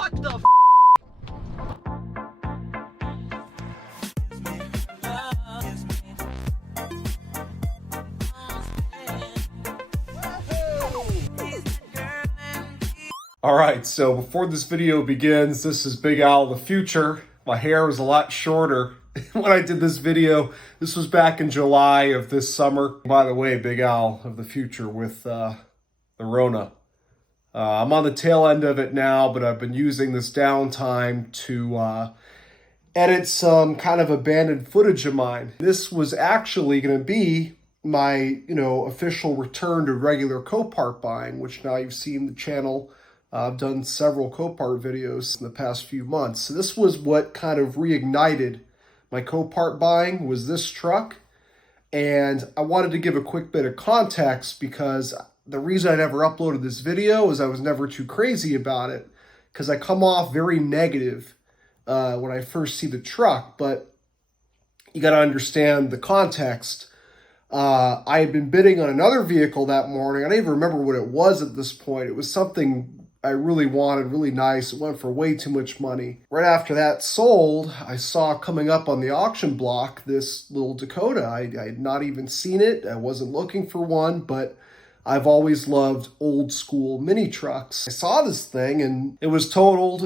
What the f? Alright, so before this video begins, this is Big Al of the future. My hair was a lot shorter when I did this video. This was back in July of this summer. By the way, Big Al of the future with the Rona. I'm on the tail end of it now, but I've been using this downtime to edit some kind of abandoned footage of mine. This was actually going to be my, official return to regular Copart buying, which now you've seen the channel. I've done several Copart videos in the past few months. So this was what kind of reignited my Copart buying, was this truck. And I wanted to give a quick bit of context because the reason I never uploaded this video is I was never too crazy about it, because I come off very negative when I first see the truck. But you got to understand the context. I had been bidding on another vehicle that morning. I don't even remember what it was at this point. It was something I really wanted, really nice. It went for way too much money. Right after that sold, I saw coming up on the auction block this little Dakota. I had not even seen it. I wasn't looking for one, but I've always loved old school mini trucks. I saw this thing and it was totaled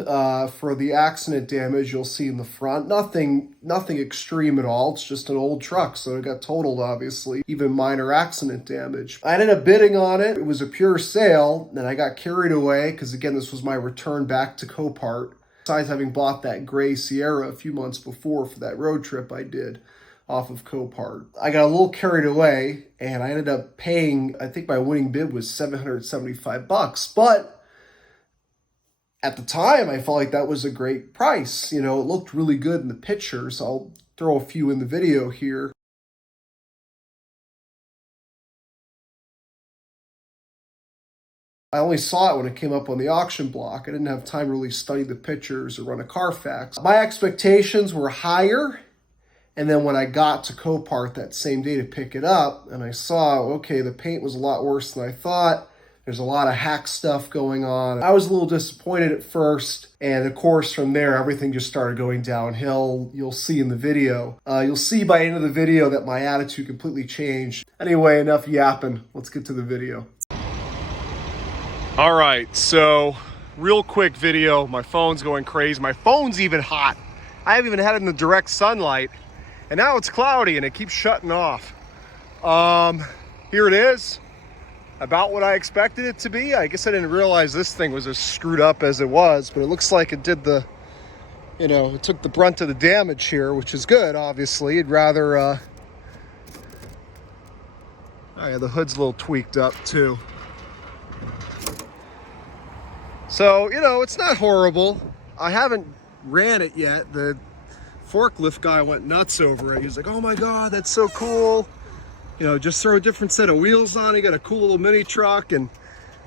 for the accident damage you'll see in the front. Nothing extreme at all. It's just an old truck, so it got totaled, obviously. Even minor accident damage. I ended up bidding on it. It was a pure sale, and I got carried away because, again, this was my return back to Copart. Besides having bought that gray Sierra a few months before for that road trip I did off of Copart. I got a little carried away and I ended up paying, I think my winning bid was $775, but at the time I felt like that was a great price. It looked really good in the pictures. I'll throw a few in the video here. I only saw it when it came up on the auction block. I didn't have time to really study the pictures or run a Carfax. My expectations were higher. And then when I got to Copart that same day to pick it up, and I saw, okay, the paint was a lot worse than I thought. There's a lot of hack stuff going on. I was a little disappointed at first. And of course, from there, everything just started going downhill. You'll see in the video. You'll see by the end of the video that my attitude completely changed. Anyway, enough yapping. Let's get to the video. All right, so real quick video. My phone's going crazy. My phone's even hot. I haven't even had it in the direct sunlight. And now it's cloudy and it keeps shutting off. Here it is. About what I expected it to be. I guess I didn't realize this thing was as screwed up as it was, but it looks like it did it took the brunt of the damage here, which is good, obviously. I'd rather, oh yeah, the hood's a little tweaked up too. So, it's not horrible. I haven't ran it yet. The forklift guy went nuts over it. He was like, oh my God, that's so cool. Just throw a different set of wheels on. You got a cool little mini truck. And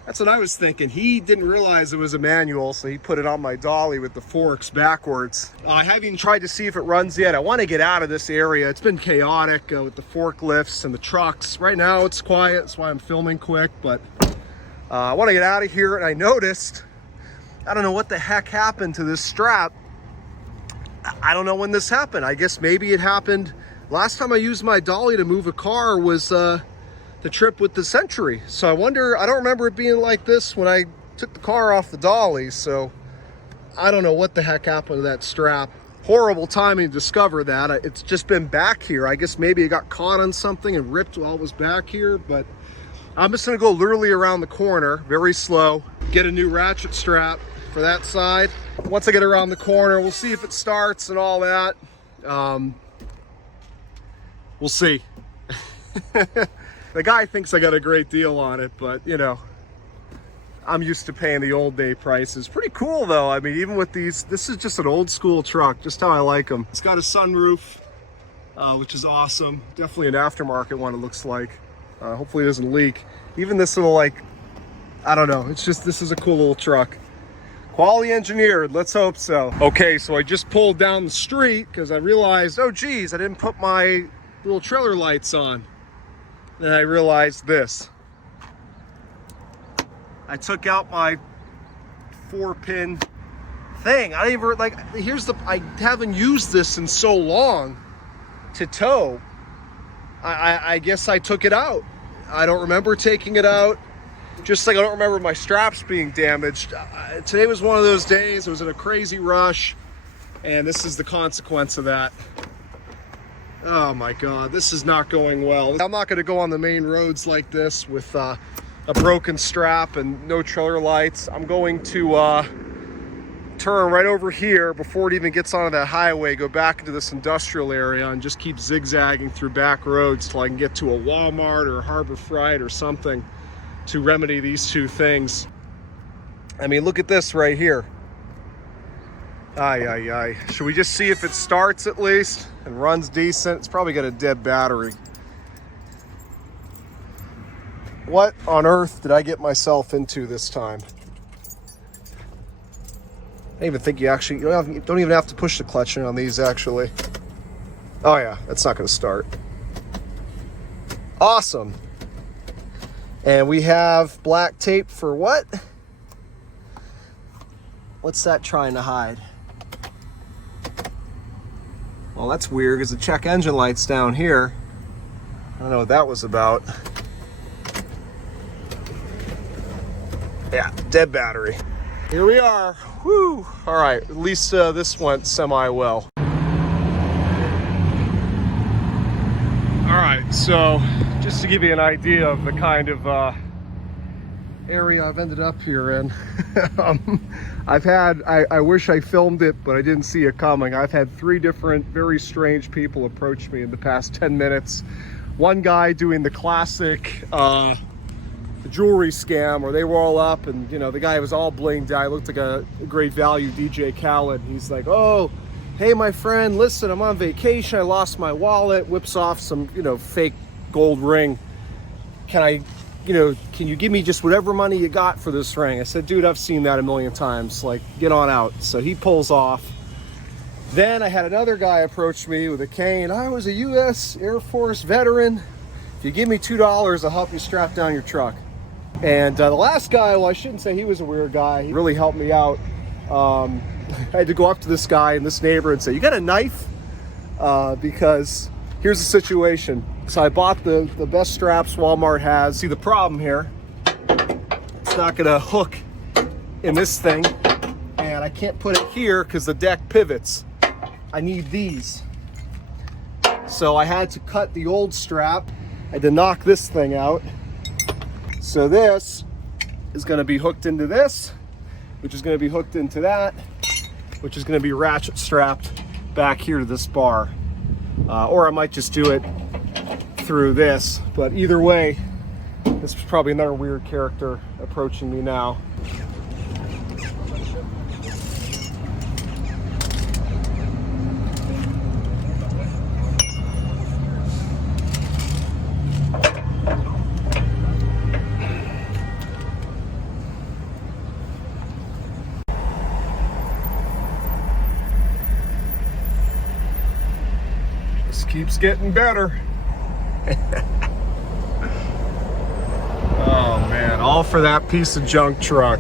that's what I was thinking. He didn't realize it was a manual, so he put it on my dolly with the forks backwards. I haven't even tried to see if it runs yet. I want to get out of this area. It's been chaotic with the forklifts and the trucks. Right now it's quiet. That's why I'm filming quick, but I want to get out of here. And I noticed, I don't know what the heck happened to this strap. I don't know when this happened. I guess maybe it happened last time I used my dolly to move a car was the trip with the Century. So I wonder, I don't remember it being like this when I took the car off the dolly. So I don't know what the heck happened to that strap. Horrible timing to discover that. It's just been back here. I guess maybe it got caught on something and ripped while it was back here. But I'm just gonna go literally around the corner, very slow, get a new ratchet strap for that side. Once I get around the corner, we'll see if it starts and all that. We'll see. The guy thinks I got a great deal on it, but I'm used to paying the old day prices. Pretty cool though. I mean, even with these, this is just an old school truck, just how I like them. It's got a sunroof, which is awesome. Definitely an aftermarket one, it looks like. Hopefully it doesn't leak. Even this little, I don't know. It's just, this is a cool little truck. Quality engineered, let's hope so. Okay, so I just pulled down the street because I realized, oh geez, I didn't put my little trailer lights on. Then I realized this. I took out my 4-pin thing. I don't even, like, I haven't used this in so long to tow. I guess I took it out. I don't remember taking it out. Just like I don't remember my straps being damaged. Today was one of those days. It was in a crazy rush, and this is the consequence of that. Oh my God, this is not going well. I'm not gonna go on the main roads like this with a broken strap and no trailer lights. I'm going to turn right over here before it even gets onto that highway, go back into this industrial area and just keep zigzagging through back roads till I can get to a Walmart or a Harbor Freight or something to remedy these two things. I mean, look at this right here. Ay. Should we just see if it starts at least and runs decent? It's probably got a dead battery. What on earth did I get myself into this time? I don't even think you don't even have to push the clutch in on these, actually. Oh yeah, that's not gonna start. Awesome. And we have black tape for what? What's that trying to hide? Well, that's weird because the check engine light's down here. I don't know what that was about. Yeah, dead battery. Here we are. Woo! All right, at least this went semi-well. All right, so just to give you an idea of the kind of area I've ended up here in. I wish I filmed it, but I didn't see it coming. I've had 3 different very strange people approach me in the past 10 minutes. One guy doing the classic jewelry scam where they roll up and, you know, the guy was all blinged out. He looked like a great value DJ Khaled. He's like, oh, hey, my friend, listen, I'm on vacation. I lost my wallet. Whips off some, you know, fake gold ring. Can you give me just whatever money you got for this ring? I said, dude, I've seen that a million times. Like, get on out. So he pulls off. Then I had another guy approach me with a cane. I was a U.S. Air Force veteran. If you give me $2, I'll help you strap down your truck. And the last guy, well, I shouldn't say he was a weird guy. He really helped me out. I had to go up to this guy in this neighborhood and say, you got a knife? Because here's the situation. So I bought the best straps Walmart has. See the problem here, it's not gonna hook in this thing, and I can't put it here because the deck pivots. I need these. So I had to cut the old strap. I had to knock this thing out. So this is gonna be hooked into this, which is gonna be hooked into that, which is gonna be ratchet strapped back here to this bar. Or I might just do it through this, but either way, this is probably another weird character approaching me now. This keeps getting better. Oh man, all for that piece of junk truck.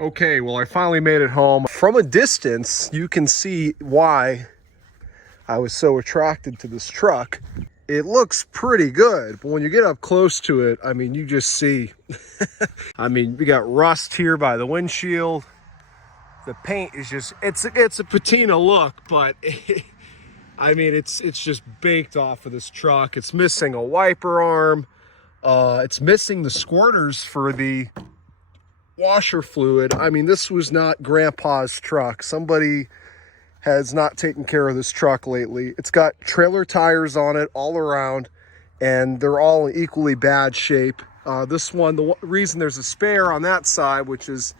Okay, well, I finally made it home. From a distance, you can see why I was so attracted to this truck. It looks pretty good, but when you get up close to it, I mean, you just see, I mean, we got rust here by the windshield. The paint is just, it's a patina look, but I mean, it's just baked off of this truck. It's missing a wiper arm. It's missing the squirters for the washer fluid. I mean, this was not Grandpa's truck. Somebody has not taken care of this truck lately. It's got trailer tires on it all around, and they're all in equally bad shape. This one, the reason there's a spare on that side, which is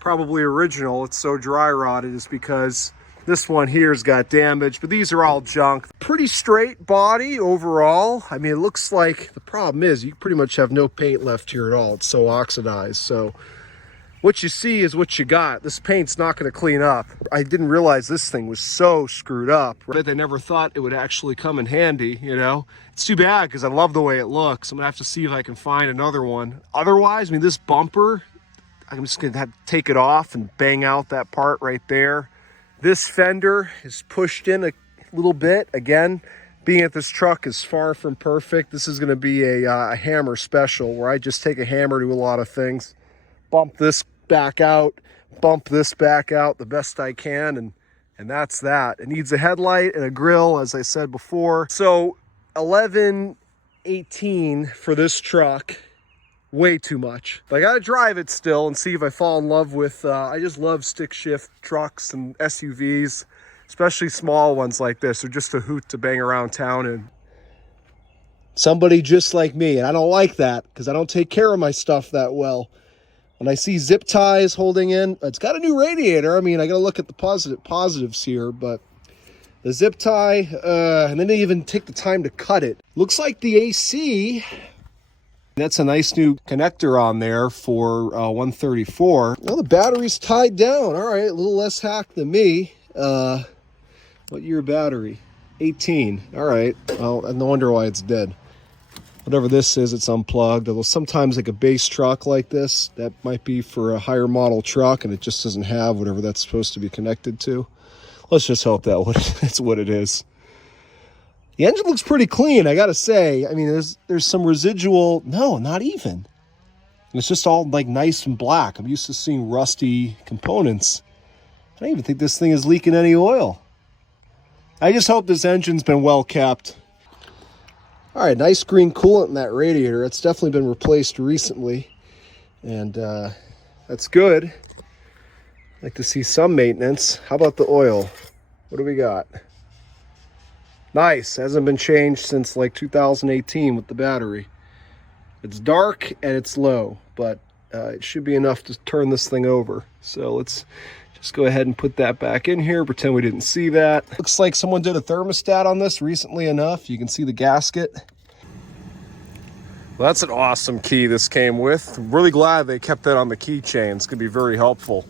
probably original, it's so dry rotted, is because this one here's got damage, but these are all junk. Pretty straight body overall. I mean, it looks like, the problem is you pretty much have no paint left here at all. It's so oxidized. So what you see is what you got. This paint's not going to clean up. I didn't realize this thing was so screwed up. Right? I never thought it would actually come in handy, you know. It's too bad because I love the way it looks. I'm going to have to see if I can find another one. Otherwise, I mean, this bumper, I'm just gonna have to take it off and bang out that part right there. This fender is pushed in a little bit. Again, being at this truck is far from perfect. This is gonna be a hammer special where I just take a hammer to a lot of things. Bump this back out, bump this back out the best I can, and that's that. It needs a headlight and a grill, as I said before. So 1118 for this truck. Way too much. But I gotta drive it still and see if I fall in love with, I just love stick shift trucks and SUVs, especially small ones like this. They're just a hoot to bang around town in. Somebody just like me, and I don't like that because I don't take care of my stuff that well. When I see zip ties holding in, it's got a new radiator. I mean, I gotta look at the positives here, but the zip tie, and then they even take the time to cut it. Looks like the AC, that's a nice new connector on there for 134. Well, the battery's tied down. All right, a little less hack than me. What year battery? 18. All right. Well, no wonder why it's dead. Whatever this is, it's unplugged. Although sometimes like a base truck like this, that might be for a higher model truck and it just doesn't have whatever that's supposed to be connected to. Let's just hope that's what it is. The engine looks pretty clean, I gotta say. I mean, there's some residual, no, not even. And it's just all like nice and black. I'm used to seeing rusty components. I don't even think this thing is leaking any oil. I just hope this engine's been well kept. All right, nice green coolant in that radiator. It's definitely been replaced recently. And that's good. I'd like to see some maintenance. How about the oil? What do we got? Nice, hasn't been changed since like 2018 with the battery. It's dark and it's low, but it should be enough to turn this thing over. So let's just go ahead and put that back in here, pretend we didn't see that. Looks like someone did a thermostat on this recently enough. You can see the gasket. Well, that's an awesome key this came with. I'm really glad they kept that on the keychain. It's gonna be very helpful.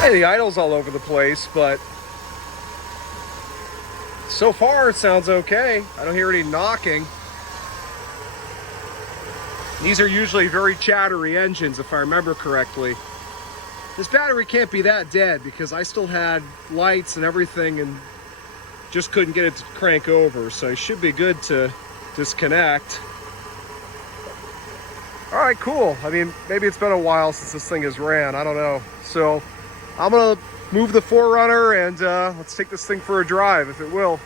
Hey, the idle's all over the place, but so far it sounds okay. I don't hear any knocking. These are usually very chattery engines, if I remember correctly. This battery can't be that dead because I still had lights and everything and just couldn't get it to crank over, so it should be good to disconnect. All right, cool. I mean, maybe it's been a while since this thing has ran. I don't know. So I'm gonna move the 4Runner and let's take this thing for a drive, if it will.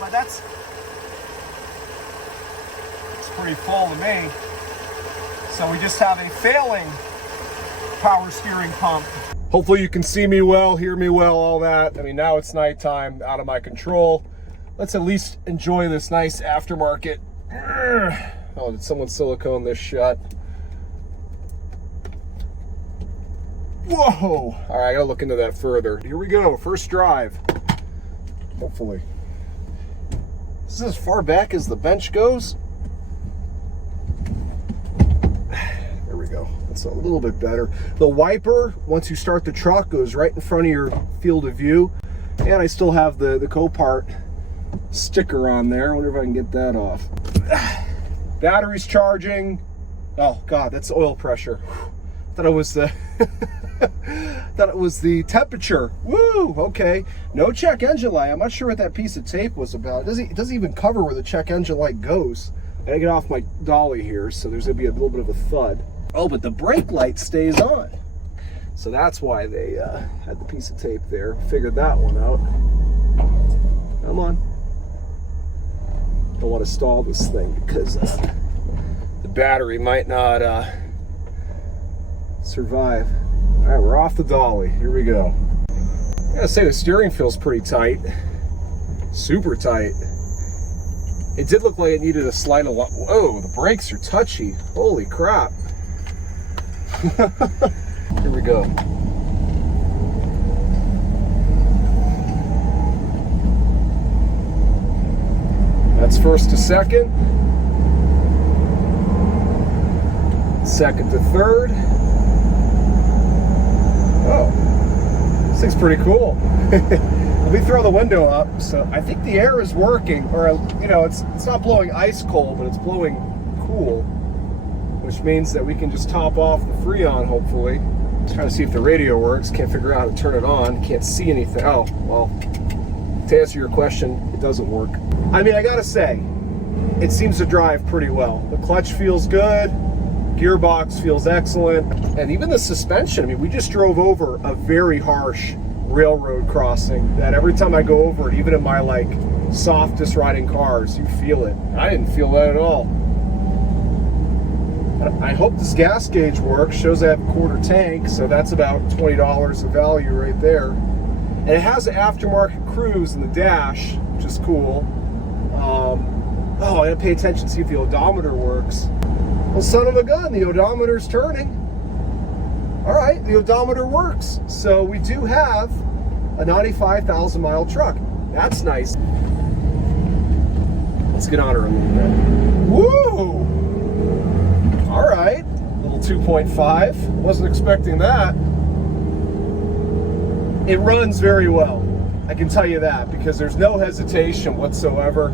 But it's pretty full to me. So we just have a failing power steering pump. Hopefully you can see me well, hear me well, all that. I mean, now it's nighttime, out of my control. Let's at least enjoy this nice aftermarket. Oh, did someone silicone this shut? Whoa! All right, I gotta look into that further. Here we go, first drive. Hopefully. This is as far back as the bench goes. There we go. That's a little bit better. The wiper, once you start the truck, goes right in front of your field of view. And I still have the Copart sticker on there. I wonder if I can get that off. Battery's charging. Oh God, that's oil pressure. Thought it was the thought it was the temperature. Woo! Okay. No check engine light. I'm not sure what that piece of tape was about. It doesn't even cover where the check engine light goes. I gotta get off my dolly here, so there's gonna be a little bit of a thud. Oh, but the brake light stays on. So that's why they had the piece of tape there. Figured that one out. Come on. Don't want to stall this thing because the battery might not survive. All right, we're off the dolly. Here we go. I gotta say the steering feels pretty tight. Super tight. It did look like it needed a slide a lot. Whoa, the brakes are touchy. Holy crap. Here we go. That's first to second. Second to third. This thing's pretty cool. Let me throw the window up. So I think the air is working, or you know, it's not blowing ice cold, but it's blowing cool, which means that we can just top off the Freon, hopefully. Just trying to see if the radio works. Can't figure out how to turn it on. Can't see anything. Oh, well, to answer your question, it doesn't work. I mean, I gotta say, it seems to drive pretty well. The clutch feels good. Gearbox feels excellent. And even the suspension, I mean, we just drove over a very harsh railroad crossing that every time I go over it, even in my like softest riding cars, you feel it. I didn't feel that at all. I hope this gas gauge works. Shows I have a quarter tank, so that's about $20 of value right there. And it has an aftermarket cruise in the dash, which is cool. Oh, I gotta pay attention to see if the odometer works. Well, son of a gun, the odometer's turning. All right, the odometer works. So we do have a 95,000 mile truck. That's nice. Let's get on her a little bit. Woo! All right, little 2.5. Wasn't expecting that. It runs very well. I can tell you that because there's no hesitation whatsoever.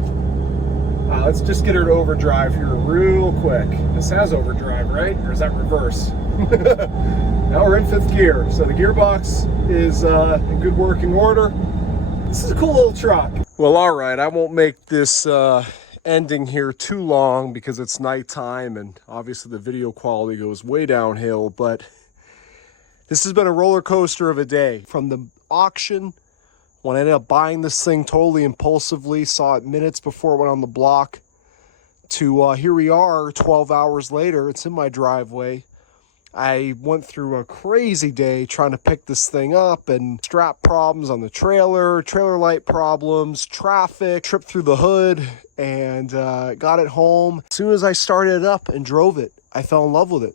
Let's just get her to overdrive here real quick. This has overdrive, right? Or is that reverse? Now we're in 5th gear. So the gearbox is in good working order. This is a cool little truck. Well, all right, I won't make this ending here too long because it's nighttime and obviously the video quality goes way downhill, but this has been a roller coaster of a day. From the auction, when I ended up buying this thing totally impulsively, saw it minutes before it went on the block, to here we are 12 hours later. It's in my driveway. I went through a crazy day trying to pick this thing up, and strap problems on the trailer light problems, traffic, tripped through the hood, and got it home. As soon as I started it up and drove it, I fell in love with it.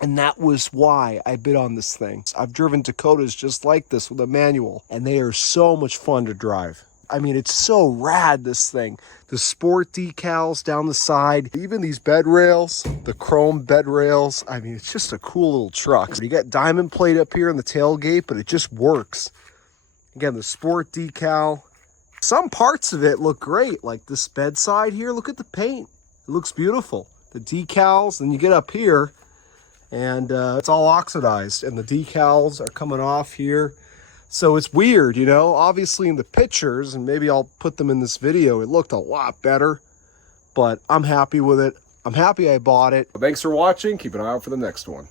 And that was why I bid on this thing. I've driven Dakotas just like this with a manual, and they are so much fun to drive. I mean, it's so rad, this thing. The sport decals down the side, even these bed rails, the chrome bed rails. I mean, it's just a cool little truck. You got diamond plate up here in the tailgate, but it just works. Again, the sport decal. Some parts of it look great, like this bedside here. Look at the paint. It looks beautiful. The decals, and you get up here, and it's all oxidized, and the decals are coming off here. So it's weird, you know, obviously in the pictures, and maybe I'll put them in this video, it looked a lot better, but I'm happy with it. I'm happy I bought it. Thanks for watching. Keep an eye out for the next one.